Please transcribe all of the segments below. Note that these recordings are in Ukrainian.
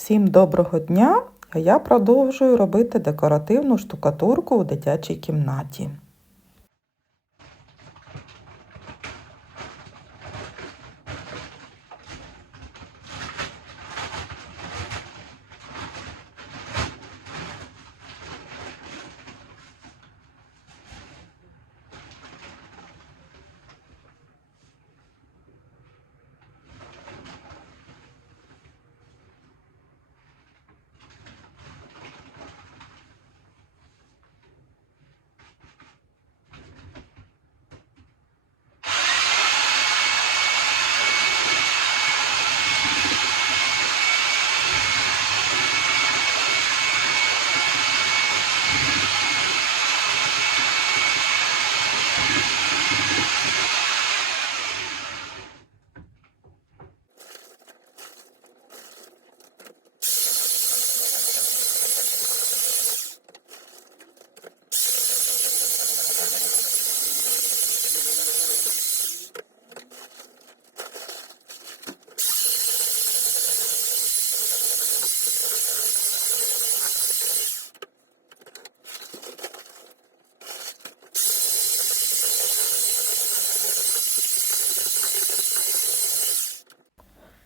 Всім доброго дня! Я продовжую робити декоративну штукатурку у дитячій кімнаті.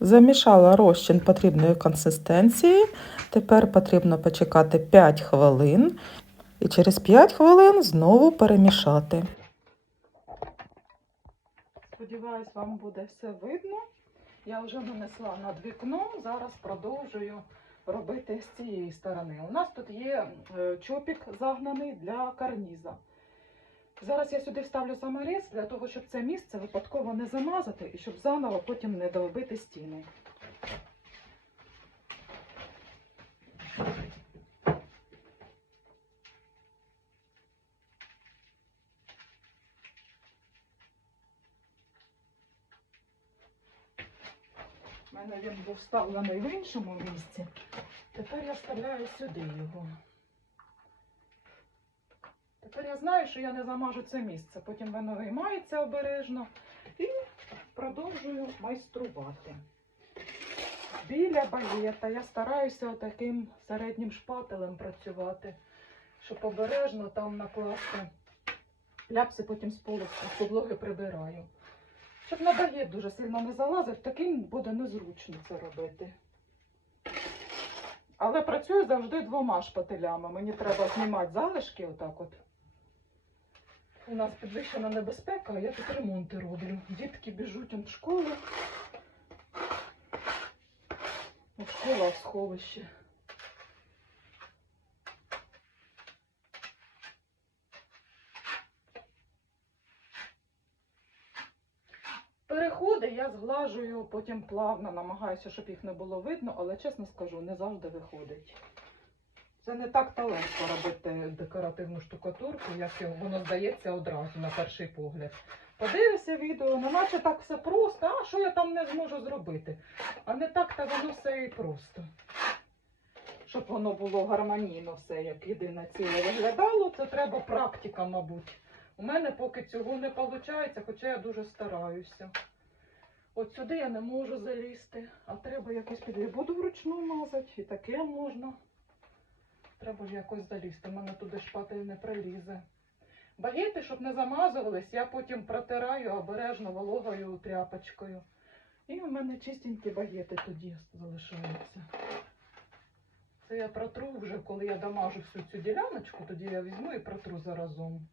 Замішала розчин потрібної консистенції. Тепер потрібно почекати 5 хвилин і через 5 хвилин знову перемішати. Сподіваюсь, вам буде все видно. Я вже нанесла над вікном, зараз продовжую робити з цієї сторони. У нас тут є е, чопік загнаний для карніза. Зараз я сюди вставлю саморіз для того, щоб це місце випадково не замазати і щоб заново потім не довбити стіни. У мене він був вставлений в іншому місці. Тепер я вставляю сюди його. Тепер я знаю, що я не замажу це місце. Потім воно виймається обережно і продовжую майструвати. Біля балета я стараюся таким середнім шпателем працювати, щоб обережно там накласти ляпси, потім з підлоги прибираю. Щоб на балет дуже сильно не залазив, таким буде незручно це робити. Але працюю завжди двома шпателями. Мені треба знімати залишки отак от. У нас підвищена небезпека, а я тут ремонти роблю. Дітки біжуть в школу. В школа в сховище. Переходи я зглажую, потім плавно намагаюся, щоб їх не було видно, але чесно скажу, не завжди виходить. Це не так та легко робити декоративну штукатурку, як воно здається одразу на перший погляд. Подивися відео, ну наче так все просто, а що я там не зможу зробити? А не так та воно все і просто. Щоб воно було гармонійно все, як єдине ціле виглядало, це треба практика, мабуть. У мене поки цього не виходить, хоча я дуже стараюся. От сюди я не можу залізти, а треба якось під буду вручну мазати, і таке можна. Треба ж якось залізти, мене туди шпатель не пролізе. Багети, щоб не замазувались, я потім протираю обережно вологою тряпочкою. І в мене чистенькі багети тоді залишаються. Це я протру вже, коли я дамажу всю цю діляночку, тоді я візьму і протру заразом.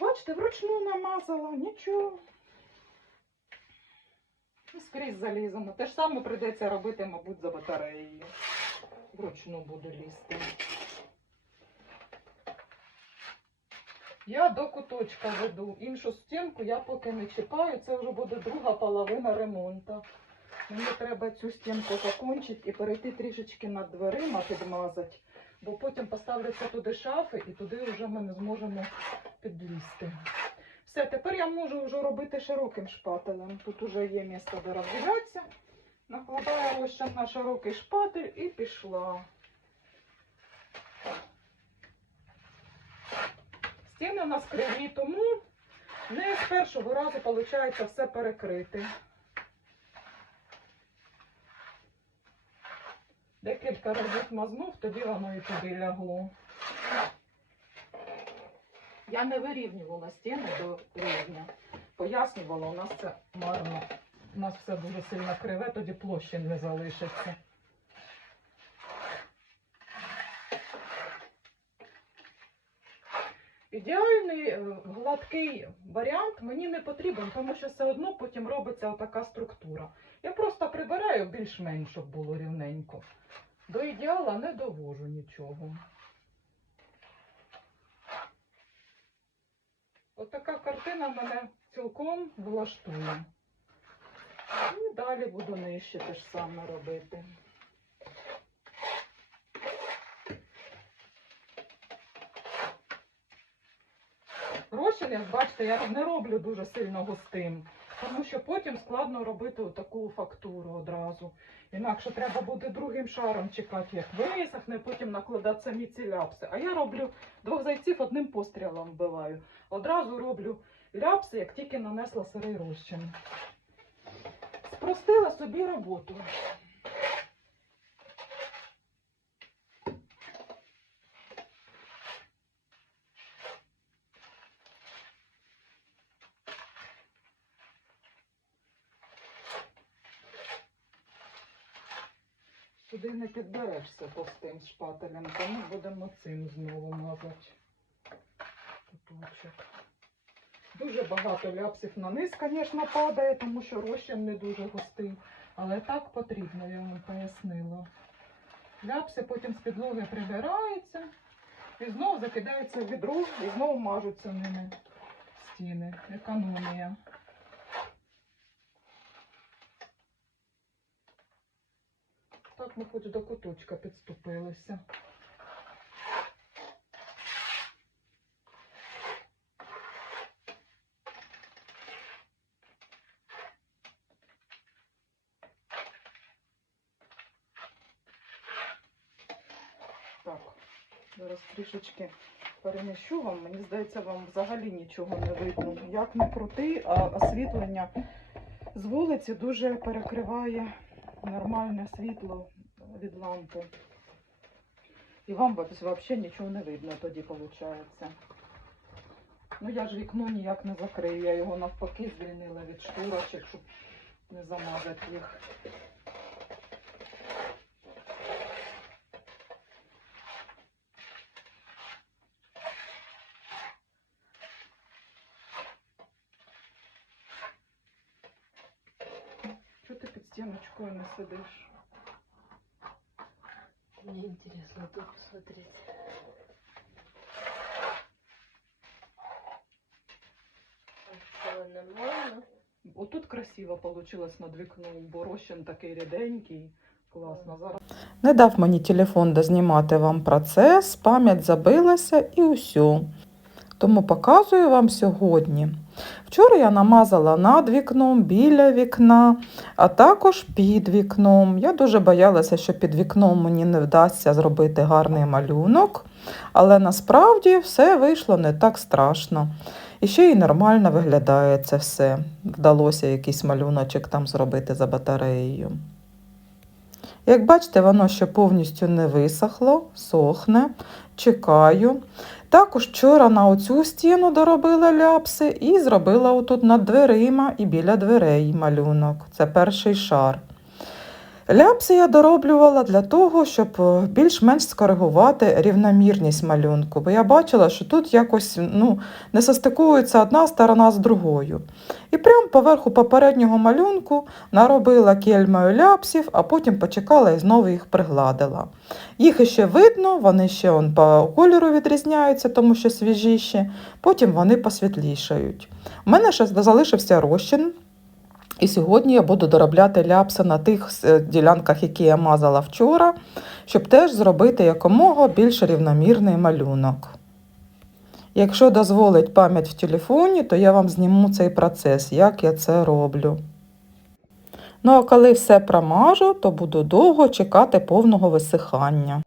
Бачите, вручну намазала, нічого. І скрізь залізано. Те ж саме прийдеться робити, мабуть, за батареєю. Вручну буду лізти. Я до куточка веду. Іншу стінку я поки не чіпаю. Це вже буде друга половина ремонту. Мені треба цю стінку закінчити і перейти трішечки над дверима підмазати, бо потім поставляться туди шафи і туди вже ми не зможемо підлізти. Все, тепер я можу вже робити широким шпателем. Тут вже є місце, де розділятися. Накладаю розчин на широкий шпатель і пішла. Стіни у нас криві, тому не з першого разу виходить все перекрити. Декілька разів мазнув, тоді воно і туди лягло. Я не вирівнювала стіни до рівня. Пояснювала, у нас це марно. У нас все дуже сильно криве, тоді площі не залишиться. Ідеальний е, гладкий варіант мені не потрібен, тому що все одно потім робиться така структура. Я просто прибираю більш-менш, щоб було рівненько. До ідеала не довожу нічого. От така картина мене цілком влаштує. І далі буду нижче те ж саме робити. Розчин, як бачите, я не роблю дуже сильно густим, тому що потім складно робити таку фактуру одразу. Інакше треба буде другим шаром чекати, як висохне, потім накладати самі ці ляпси. А я роблю двох зайців одним пострілом вбиваю. Одразу роблю ляпси, як тільки нанесла сирий розчин. Спростила собі роботу. Сюди не підберешся товстим шпателем, тому будемо цим знову мазати. Куточок. Дуже багато ляпсів на низ, звісно, падає, тому що розчин не дуже густий. Але так потрібно, я вам пояснила. Ляпси потім з підлоги прибираються і знову закидаються в відро і знову мажуться ними стіни. Економія. Так ми хоч до куточка підступилися. Так, зараз трішечки переміщу вам. Мені здається, вам взагалі нічого не видно. Як не крути, а освітлення з вулиці дуже перекриває нормальне світло від лампи. І вам взагалі нічого не видно тоді виходить. Ну я ж вікно ніяк не закрию. Я його навпаки звільнила від шторочок, щоб не замазати їх. Не сидиш? Мне интересно тут посмотреть. Нормально. Отут красиво вийшло над вікном, бо розчин такий ріденький. Класно. Зараз Не дав мені телефон дознімати вам процес, пам'ять забилася і усю. Тому показую вам сьогодні. Вчора я намазала над вікном, біля вікна, а також під вікном. Я дуже боялася, що під вікном мені не вдасться зробити гарний малюнок, але насправді все вийшло не так страшно. І ще й нормально виглядає це все. Вдалося якийсь малюночок там зробити за батареєю. Як бачите, воно ще повністю не висохло, сохне, чекаю. Також вчора на оцю стіну доробила ляпси і зробила отут над дверима і біля дверей малюнок. Це перший шар. Ляпси я дороблювала для того, щоб е, більш-менш скоригувати рівномірність малюнку, бо я бачила, що тут якось ну, не состикується одна сторона з другою. І прямо поверху попереднього малюнку наробила кельмою ляпсів, а потім почекала і знову їх пригладила. Їх іще видно, вони ще он, по кольору відрізняються, тому що свіжіші, потім вони посвітлішають. У мене ще залишився розчин. І сьогодні я буду доробляти ляпси на тих е, ділянках, які я мазала вчора, щоб теж зробити якомога більш рівномірний малюнок. Якщо дозволить пам'ять в телефоні, то я вам зніму цей процес, як я це роблю. Ну а коли все промажу, то буду довго чекати повного висихання.